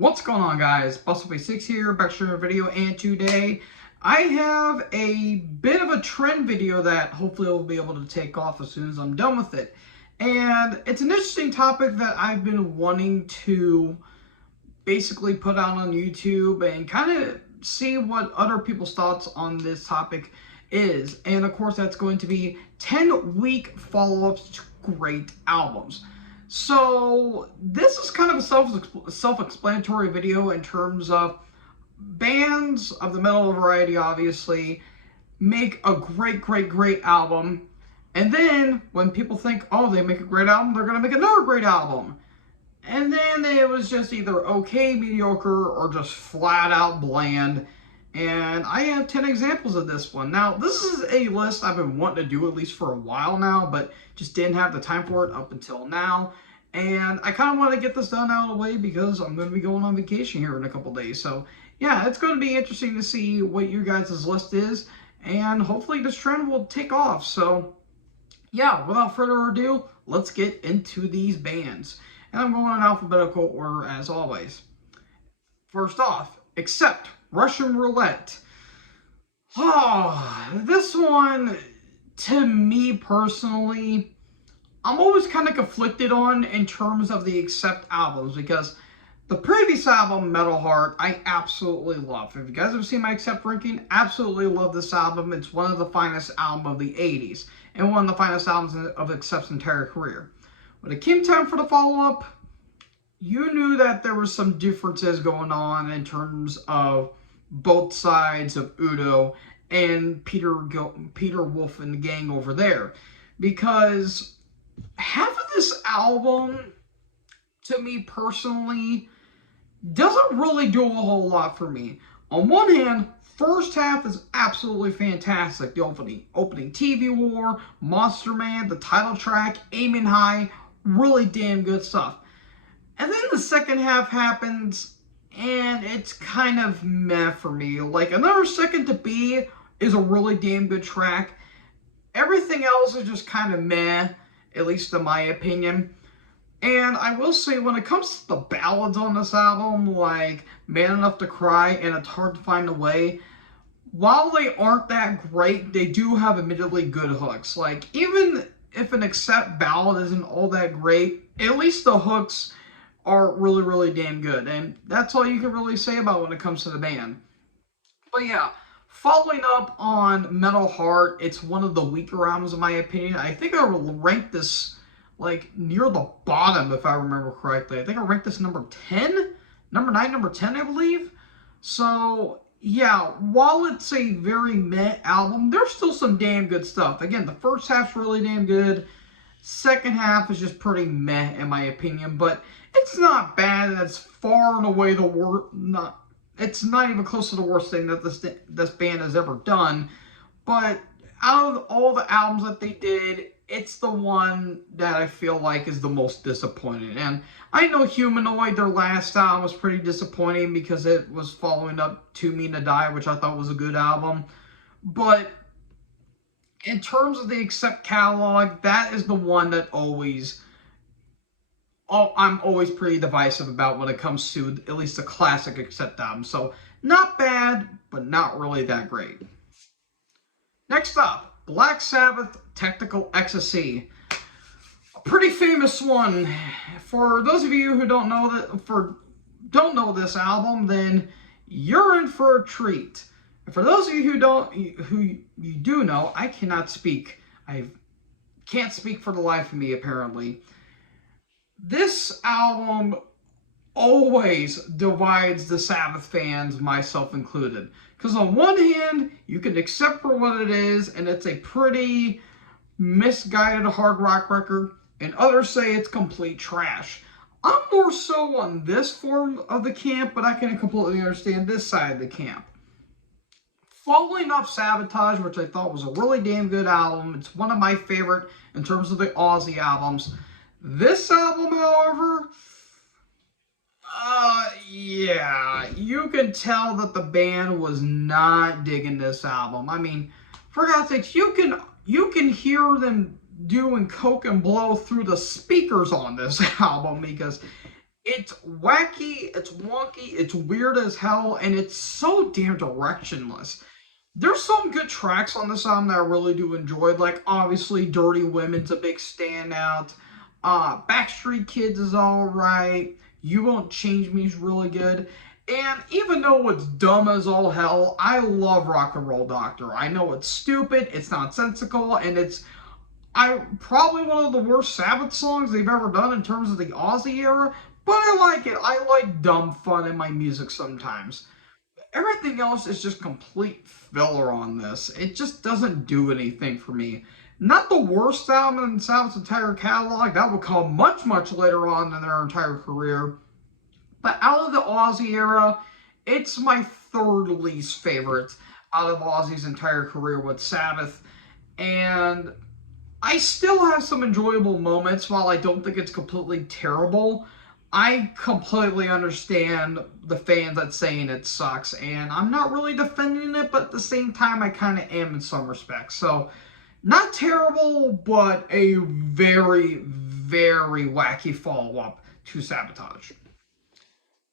What's going on, guys? BustleFace6 here, back to another video, and today I have a bit of a trend video that hopefully will be able to take off as soon as I'm done with it. And it's an interesting topic that I've been wanting to basically put out on YouTube and kind of see what other people's thoughts on this topic is. And of course, that's going to be 10-week follow-ups to great albums. So this is kind of a self-explanatory video in terms of bands of the metal variety, obviously, make a great album. And then when people think, oh, they make a great album, they're going to make another great album. And then it was just either okay, mediocre, or just flat out bland. And I have 10 examples of this one. Now, this is a list I've been wanting to do at least for a while now, but just didn't have the time for it up until now. And I kind of want to get this done out of the way because I'm going to be going on vacation here in a couple days. So, yeah, it's going to be interesting to see what your guys' list is. And hopefully this trend will take off. So, yeah, without further ado, let's get into these bands. And I'm going in alphabetical order as always. First off, Accept, Russian Roulette. Oh, this one, to me personally, I'm always kind of conflicted on in terms of the Accept albums, because the previous album, Metal Heart, I absolutely love. If you guys have seen my Accept ranking, absolutely love this album. It's one of the finest albums of the 80s, and one of the finest albums of Accept's entire career. When it came time for the follow-up, you knew that there was some differences going on in terms of both sides of Udo and Peter Wolf and the gang over there. Because half of this album, to me personally, doesn't really do a whole lot for me. On one hand, first half is absolutely fantastic. The opening TV War, Monster Man, the title track, Aiming High, really damn good stuff. And then the second half happens, and it's kind of meh for me. Like, Another Second to Be is a really damn good track. Everything else is just kind of meh, at least in my opinion. And I will say, when it comes to the ballads on this album, like Man Enough to Cry and It's Hard to Find a Way, while they aren't that great, they do have admittedly good hooks. Like, even if an Accept ballad isn't all that great, at least the hooks are really damn good. And that's all you can really say about when it comes to the band. But yeah, following up on Metal Heart, it's one of the weaker albums in my opinion. I think I will rank this like near the bottom if I remember correctly. I think I ranked this number 10? Number 9, number 10, I believe. So yeah, while it's a very meh album, there's still some damn good stuff. Again, the first half's really damn good. Second half is just pretty meh in my opinion, but it's not bad, and it's far and away the worst. It's not even close to the worst thing that this band has ever done. But out of all the albums that they did, it's the one that I feel like is the most disappointing. And I know Humanoid, their last album, was pretty disappointing because it was following up To Mean to Die, which I thought was a good album. But in terms of the Accept catalog, that is the one that I'm always pretty divisive about when it comes to at least the classic Accept album. So, not bad, but not really that great. Next up, Black Sabbath, Technical Ecstasy. A pretty famous one. For those of you who don't know this album, then you're in for a treat. And for those of you who you do know, I cannot speak. I can't speak for the life of me, apparently. This album always divides the Sabbath fans, myself included. Because on one hand, you can accept for what it is, and it's a pretty misguided hard rock record, and others say it's complete trash. I'm more so on this form of the camp, but I can completely understand this side of the camp. Following up Sabotage, which I thought was a really damn good album. It's one of my favorite in terms of the Ozzy albums. This album, however, yeah, you can tell that the band was not digging this album. I mean, for God's sakes, you can hear them doing coke and blow through the speakers on this album, because It's wacky, it's wonky, it's weird as hell, and it's so damn directionless. There's some good tracks on this album that I really do enjoy, like obviously Dirty Women's a big standout. Backstreet Kids is alright. You Won't Change Me is really good. And even though it's dumb as all hell, I love Rock and Roll Doctor. I know it's stupid, it's nonsensical, and it's probably one of the worst Sabbath songs they've ever done in terms of the Ozzy era, but I like it. I like dumb fun in my music sometimes. Everything else is just complete filler on this. It just doesn't do anything for me. Not the worst album in Sabbath's entire catalog. That will come much, much later on in their entire career. But out of the Ozzy era, it's my third least favorite out of Ozzy's entire career with Sabbath. And I still have some enjoyable moments. While I don't think it's completely terrible, I completely understand the fans that's saying it sucks, and I'm not really defending it, but at the same time, I kind of am in some respects. So, not terrible, but a very, very wacky follow-up to Sabotage.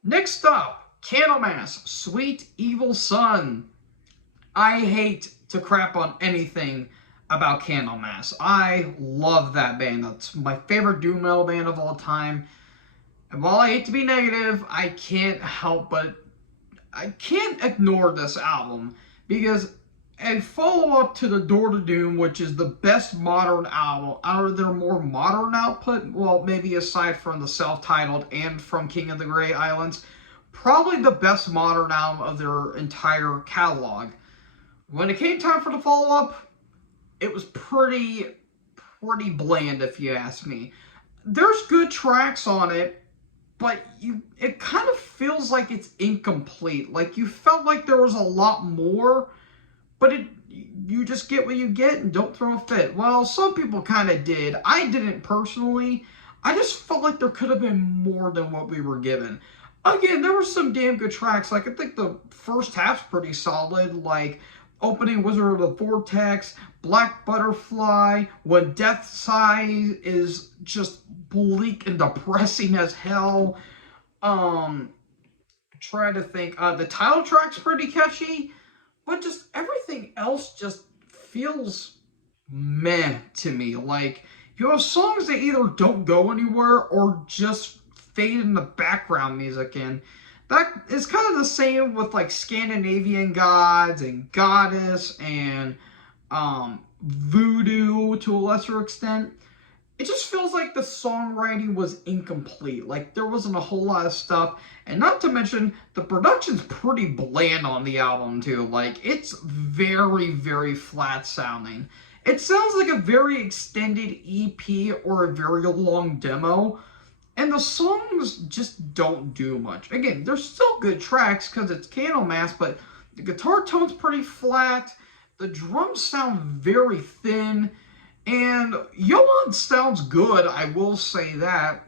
Next up, Candlemass, Sweet Evil Son. I hate to crap on anything about Candlemass. I love that band. That's my favorite doom metal band of all time. And while I hate to be negative, I can't ignore this album, because a follow-up to the Door to Doom, which is the best modern album out of their more modern output, well, maybe aside from the self-titled and from King of the Grey Islands, probably the best modern album of their entire catalog. When it came time for the follow-up, it was pretty bland, if you ask me. There's good tracks on it, but it kind of feels like it's incomplete. Like, you felt like there was a lot more, but you just get what you get and don't throw a fit. Well, some people kind of did. I didn't personally. I just felt like there could have been more than what we were given. Again, there were some damn good tracks. Like, I think the first half's pretty solid. Like, opening Wizard of the Vortex, Black Butterfly, When Death Sighs is just bleak and depressing as hell. Try to think. The title track's pretty catchy, but just everything else just feels meh to me. Like, you have songs that either don't go anywhere or just fade in the background music, and that is kind of the same with like Scandinavian Gods and Goddess and Voodoo to a lesser extent. It just feels like the songwriting was incomplete. Like, there wasn't a whole lot of stuff. And not to mention, the production's pretty bland on the album too. Like, it's very, very flat sounding. It sounds like a very extended EP or a very long demo. And the songs just don't do much. Again, they're still good tracks because it's Candlemass, but the guitar tone's pretty flat. The drums sound very thin. And Johan sounds good, I will say that.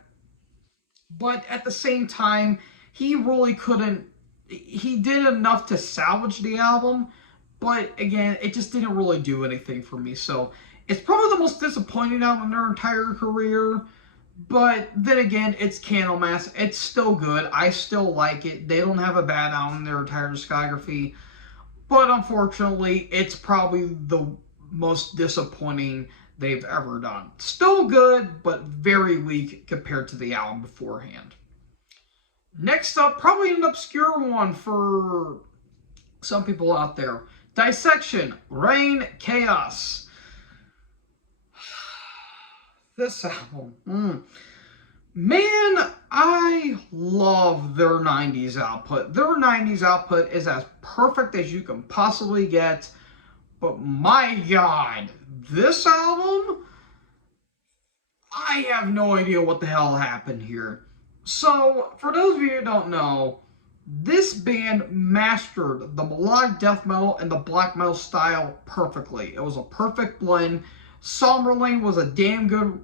But at the same time, he really couldn't. He did enough to salvage the album. But again, it just didn't really do anything for me. So it's probably the most disappointing album in their entire career. But then again, it's Candlemass. It's still good. I still like it. They don't have a bad album in their entire discography. But unfortunately, it's probably the most disappointing they've ever done. Still good, but very weak compared to the album beforehand. Next up, probably an obscure one for some people out there. Dissection, Reign, Chaos. This album, man, I love their 90s output. Their 90s output is as perfect as you can possibly get. But my God, this album, I have no idea what the hell happened here. So, for those of you who don't know, this band mastered the melodic death metal and the black metal style perfectly. It was a perfect blend. Somberling was a damn good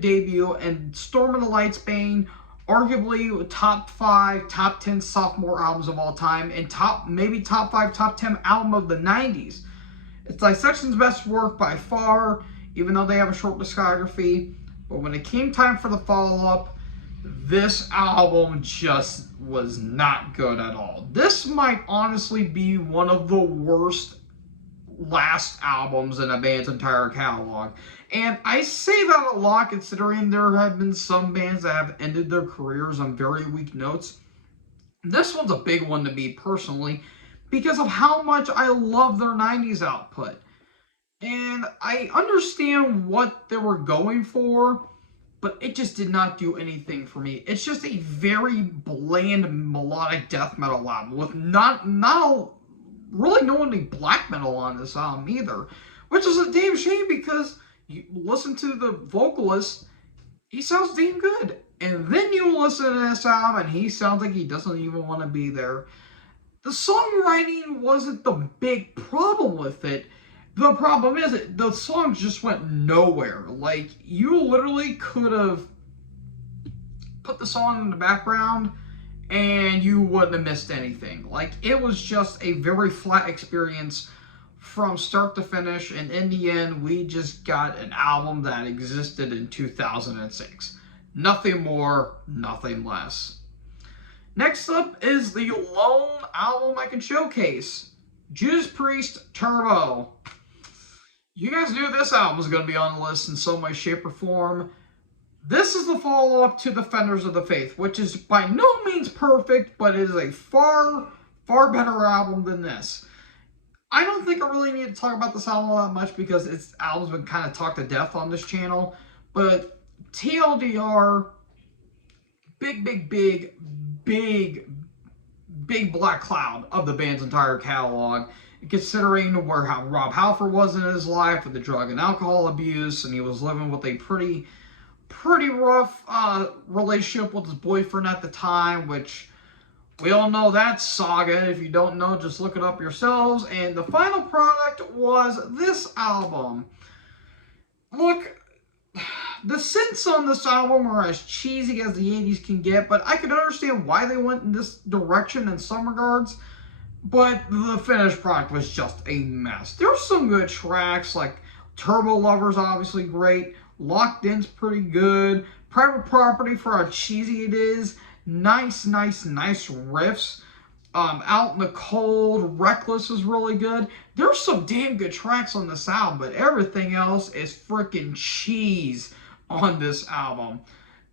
debut, and Storm of the Lightsbane, arguably top 5, top 10 sophomore albums of all time, and maybe top 5, top 10 album of the 90s. It's Dissection's best work by far, even though they have a short discography. But when it came time for the follow-up, this album just was not good at all. This might honestly be one of the worst last albums in a band's entire catalog. And I say that a lot considering there have been some bands that have ended their careers on very weak notes. This one's a big one to me personally because of how much I love their 90s output. And I understand what they were going for, but it just did not do anything for me. It's just a very bland melodic death metal album with really no any black metal on this album either, which is a damn shame because you listen to the vocalist, he sounds damn good. And then you listen to this album and he sounds like he doesn't even want to be there. The songwriting wasn't the big problem with it. The problem is the songs just went nowhere. Like, you literally could have put the song in the background and you wouldn't have missed anything. Like, it was just a very flat experience from start to finish, and in the end, we just got an album that existed in 2006. Nothing more, nothing less. Next up is the lone album I can showcase, Judas Priest Turbo. You guys knew this album was going to be on the list in some way, shape, or form. This is the follow-up to Defenders of the Faith, which is by no means perfect, but it is a far, far better album than this. I don't think I really need to talk about this album all that much because its album's been kind of talked to death on this channel. But TLDR, big black cloud of the band's entire catalog. Considering how Rob Halford was in his life with the drug and alcohol abuse, and he was living with a pretty rough relationship with his boyfriend at the time, which we all know that saga. If you don't know, just look it up yourselves. And the final product was this album. Look, the synths on this album are as cheesy as the 80s can get, but I can understand why they went in this direction in some regards. But the finished product was just a mess. There's some good tracks, like Turbo Lover's obviously great. Locked In's pretty good. Private Property, for how cheesy it is. Nice riffs. Out in the Cold, Reckless is really good. There's some damn good tracks on this album, but everything else is freaking cheese on this album.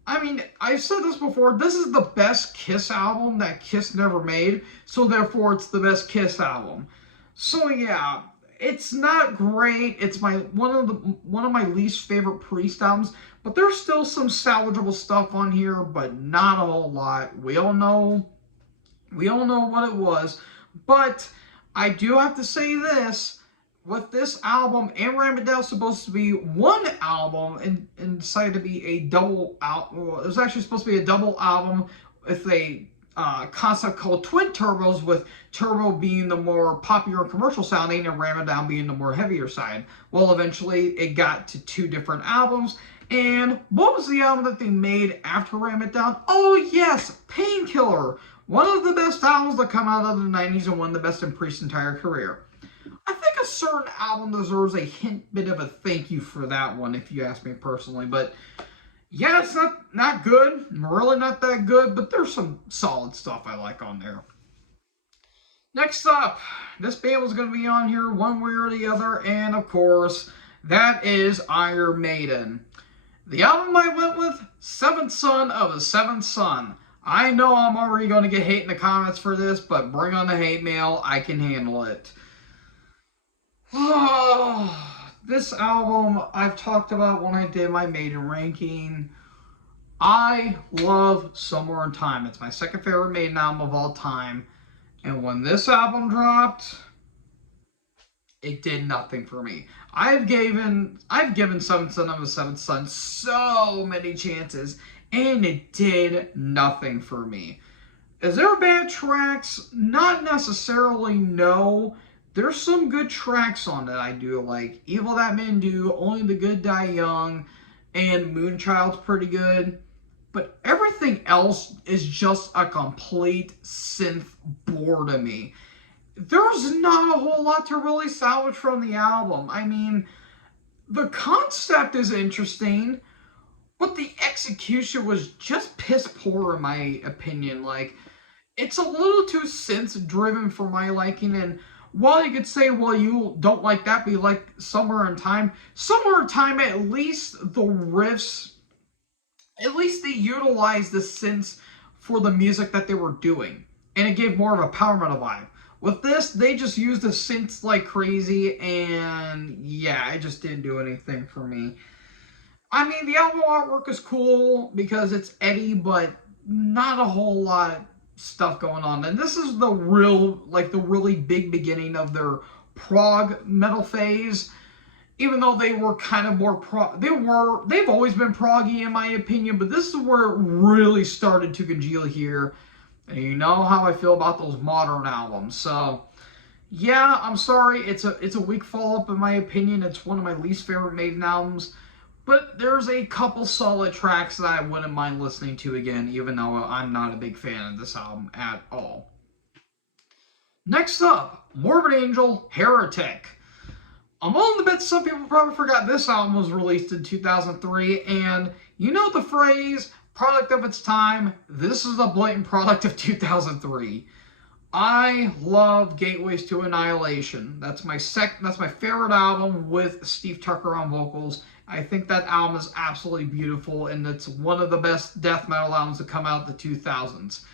I mean, I've said this before, this is the best Kiss album that Kiss never made, so therefore it's the best Kiss album. So yeah, it's not great. It's one of my least favorite Priest albums, but there's still some salvageable stuff on here, but not a whole lot. We all know what it was, but I do have to say this. With this album, and Ram It Down supposed to be one album and decided to be a double album. Well, it was actually supposed to be a double album with a concept called Twin Turbos, with Turbo being the more popular commercial sounding and Ram It Down being the more heavier side. Well, eventually it got to two different albums. And what was the album that they made after Ram It Down? Oh yes, Painkiller. One of the best albums that come out of the 90s and one of the best in Priest's entire career. I think a certain album deserves a bit of a thank you for that one, if you ask me personally. But yeah, it's not good, really not that good, but there's some solid stuff I like on there. Next up, this band was going to be on here one way or the other, and of course, that is Iron Maiden. The album I went with, Seventh Son of a Seventh Son. I know I'm already going to get hate in the comments for this, but bring on the hate mail, I can handle it. This album I've talked about when I did my Maiden ranking. I love Somewhere in Time. It's my second favorite Maiden album of all time. And when this album dropped, it did nothing for me. I've given Seventh Son of a Seventh Son so many chances, and it did nothing for me. Is there bad tracks? Not necessarily, no. There's some good tracks on it I do like. Evil That Men Do, Only the Good Die Young, and Moonchild's pretty good. But everything else is just a complete synth bore to me. There's not a whole lot to really salvage from the album. I mean, the concept is interesting. but the execution was just piss poor in my opinion. Like, it's a little too synth driven for my liking. And while you could say, well, you don't like that, but you like Somewhere in Time, Somewhere in Time, at least the riffs, at least they utilized the synths for the music that they were doing, and it gave more of a power metal vibe. With this, they just used the synths like crazy, and yeah, it just didn't do anything for me. I mean, the album artwork is cool because it's Eddie, but not a whole lot stuff going on. And this is the really big beginning of their prog metal phase. Even though they were kind of more they've always been proggy in my opinion, but this is where it really started to congeal here. And you know how I feel about those modern albums. So yeah, I'm sorry, it's a weak follow-up in my opinion. It's one of my least favorite Maiden albums. But there's a couple solid tracks that I wouldn't mind listening to again, even though I'm not a big fan of this album at all. Next up, Morbid Angel, Heretic. I'm willing to bet some people probably forgot this album was released in 2003, and you know the phrase, product of its time, this is a blatant product of 2003. I love Gateways to Annihilation. That's my favorite album with Steve Tucker on vocals. I think that album is absolutely beautiful, and it's one of the best death metal albums to come out in the 2000s.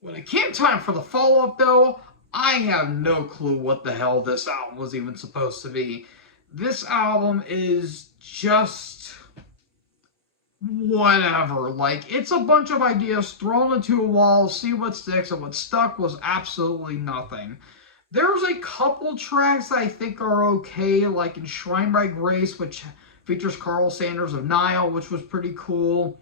When it came time for the follow-up, though, I have no clue what the hell this album was even supposed to be. This album is just whatever. Like, it's a bunch of ideas thrown into a wall, see what sticks, and what stuck was absolutely nothing. There's a couple tracks I think are okay, like Enshrined by Grace, which features Carl Sanders of Nile, which was pretty cool.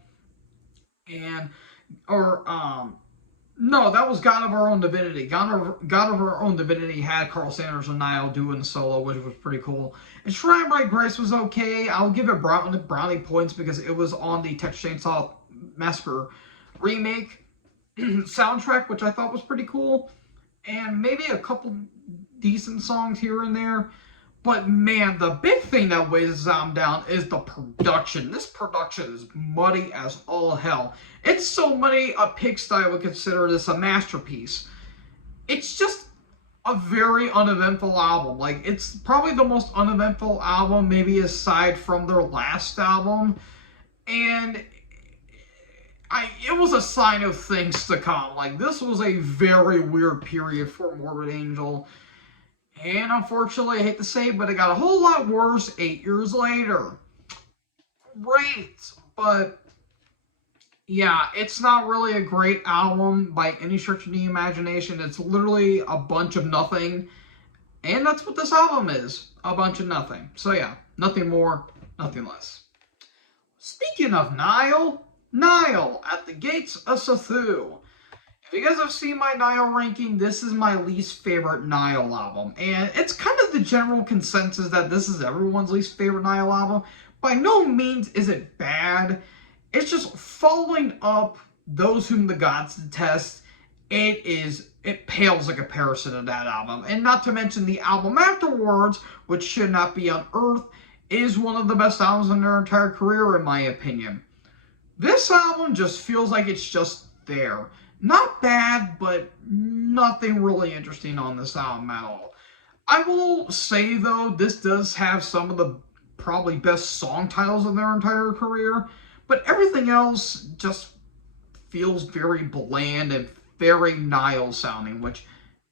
No, that was God of Our Own Divinity. God of Our Own Divinity had Carl Sanders and Nile doing the solo, which was pretty cool. And Shrine by Grace was okay. I'll give it brownie points because it was on the Texas Chainsaw Massacre remake soundtrack, which I thought was pretty cool. And maybe a couple decent songs here and there. But man, the big thing that weighs this album down is the production. This production is muddy as all hell. It's so muddy, a pigsty would consider this a masterpiece. It's just a very uneventful album. Like, it's probably the most uneventful album, maybe aside from their last album. And it was a sign of things to come. Like, this was a very weird period for Morbid Angel. And unfortunately, I hate to say it, but it got a whole lot worse 8 years later. Great, but yeah, it's not really a great album by any stretch of the imagination. It's literally a bunch of nothing. And that's what this album is, a bunch of nothing. So yeah, nothing more, nothing less. Speaking of Nile, At the Gates of Cthulhu. If you guys have seen my Nile ranking, this is my least favorite Nile album. And it's kind of the general consensus that this is everyone's least favorite Nile album. By no means is it bad. It's just following up Those Whom the Gods Detest. It pales in comparison to that album. And not to mention the album afterwards, which should not be unearthed, is one of the best albums in their entire career, in my opinion. This album just feels like it's just there. Not bad, but nothing really interesting on this album at all. I will say, though, this does have some of the probably best song titles of their entire career, but everything else just feels very bland and very Nile sounding, which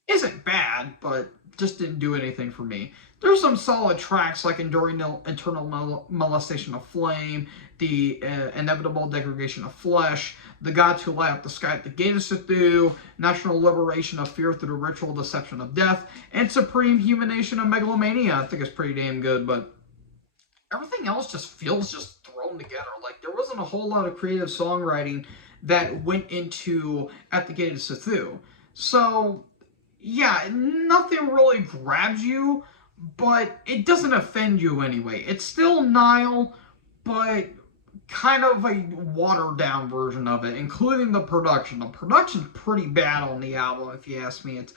isn't bad, but just didn't do anything for me. There's some solid tracks like Enduring Eternal Molestation of Flame, The Inevitable Degradation of Flesh, The Gods Who Light Up the Sky at the Gate of Cthulhu, National Liberation of Fear Through the Ritual Deception of Death, and Supreme Humanation of Megalomania. I think it's pretty damn good, but everything else just feels just thrown together. Like, there wasn't a whole lot of creative songwriting that went into At the Gate of Cthulhu. So, yeah, nothing really grabs you, but it doesn't offend you anyway. It's still Nile, but kind of a watered-down version of it, including the production. The production's pretty bad on the album, if you ask me. It's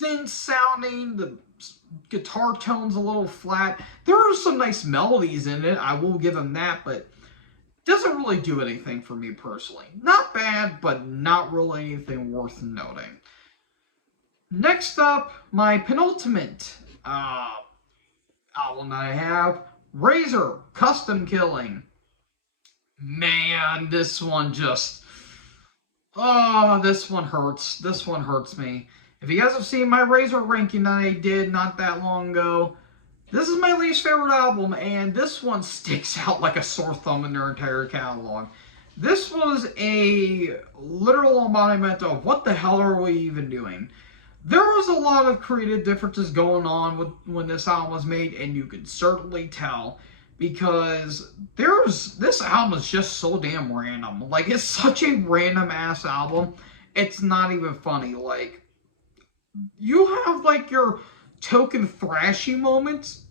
thin-sounding, the guitar tone's a little flat. There are some nice melodies in it, I will give them that, but doesn't really do anything for me personally. Not bad, but not really anything worth noting. Next up, my penultimate album that I have, Razor, Custom Killing. Man, this one just... Oh, this one hurts. This one hurts me. If you guys have seen my Razor ranking that I did not that long ago, this is my least favorite album, and this one sticks out like a sore thumb in their entire catalog. This was a literal embodiment of what the hell are we even doing? There was a lot of creative differences going on when this album was made, and you could certainly tell, because this album is just so damn random. Like, it's such a random ass album, it's not even funny. Like, you have like your token thrashy moments,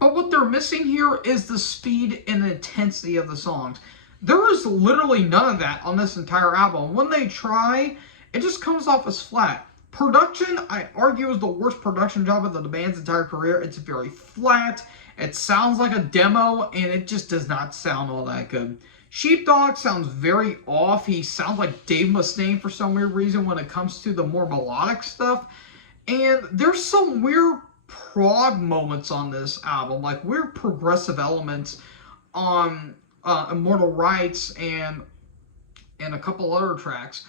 but what they're missing here is the speed and intensity of the songs. There is literally none of that on this entire album. When they try, it just comes off as flat. Production, I argue, is the worst production job of the band's entire career. It's very flat. It sounds like a demo, and it just does not sound all that good. Sheepdog sounds very off. He sounds like Dave Mustaine for some weird reason when it comes to the more melodic stuff. And there's some weird prog moments on this album, like weird progressive elements on Immortal Rights and a couple other tracks.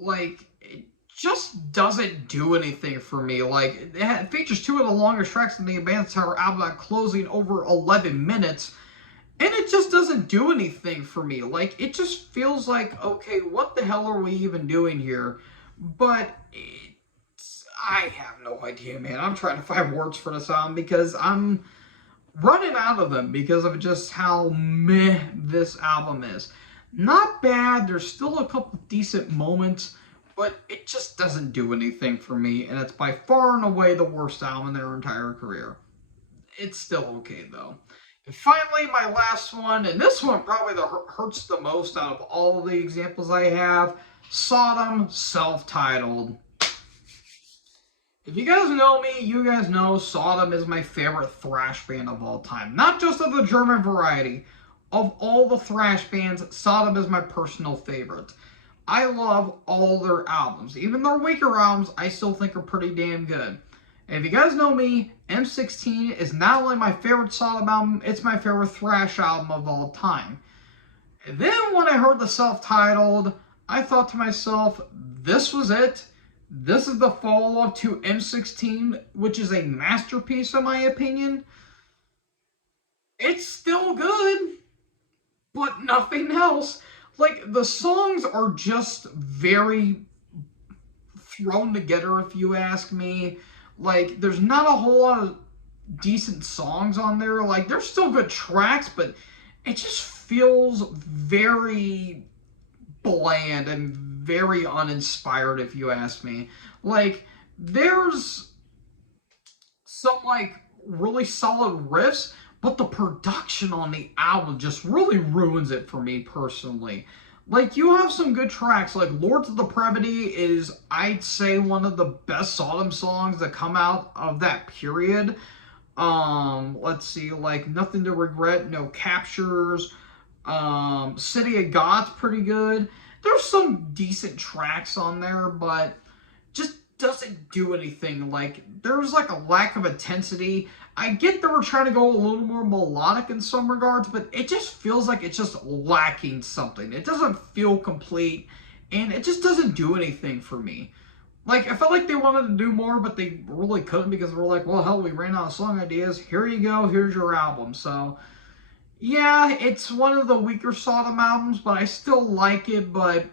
Like, it just doesn't do anything for me. Like, it features two of the longest tracks in the band's entire album, closing over 11 minutes, and it just doesn't do anything for me. Like, it just feels like, okay, what the hell are we even doing here? But I have no idea, man. I'm trying to find words for this album because I'm running out of them because of just how meh this album is. Not bad. There's still a couple decent moments, but it just doesn't do anything for me, and it's by far and away the worst album in their entire career. It's still okay, though. And finally, my last one, and this one probably hurts the most out of all of the examples I have, Sodom, self-titled. If you guys know me, you guys know Sodom is my favorite thrash band of all time. Not just of the German variety. Of all the thrash bands, Sodom is my personal favorite. I love all their albums. Even their weaker albums, I still think are pretty damn good. And if you guys know me, M16 is not only my favorite Sodom album, it's my favorite thrash album of all time. And then when I heard the self-titled, I thought to myself, this was it. This is the follow-up to M16, which is a masterpiece in my opinion. It's still good, but nothing else. Like, the songs are just very thrown together, if you ask me. Like, there's not a whole lot of decent songs on there. Like, there's still good tracks, but it just feels very bland and very uninspired, if you ask me. Like, there's some, like, really solid riffs, but the production on the album just really ruins it for me personally. Like, you have some good tracks, like Lords of Depravity is, I'd say, one of the best Sodom songs that come out of that period. Let's see, like Nothing to Regret, No Captures, City of God's pretty good. There's some decent tracks on there, but just doesn't do anything. Like, there's like a lack of intensity. I get that we're trying to go a little more melodic in some regards, but it just feels like it's just lacking something. It doesn't feel complete, and it just doesn't do anything for me. Like, I felt like they wanted to do more, but they really couldn't because they were like, well, hell, we ran out of song ideas. Here you go. Here's your album. So, yeah, it's one of the weaker Sodom albums, but I still like it, but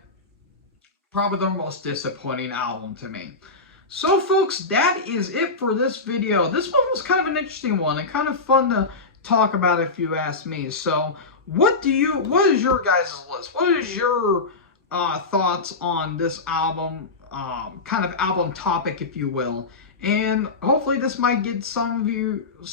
probably their most disappointing album to me. So, folks, that is it for this video. This one was kind of an interesting one and kind of fun to talk about if you ask me. So, what is your guys' list? What is your thoughts on this album, kind of album topic, if you will? And hopefully this might get some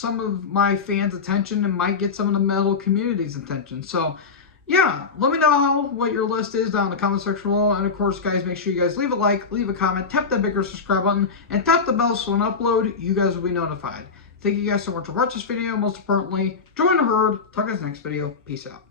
of my fans' attention, and might get some of the metal community's attention. So, yeah, let me know what your list is down in the comment section below. And of course, guys, make sure you guys leave a like, leave a comment, tap that bigger subscribe button, and tap the bell so when I upload, you guys will be notified. Thank you guys so much for watching this video. Most importantly, join the herd. Talk to you in the next video. Peace out.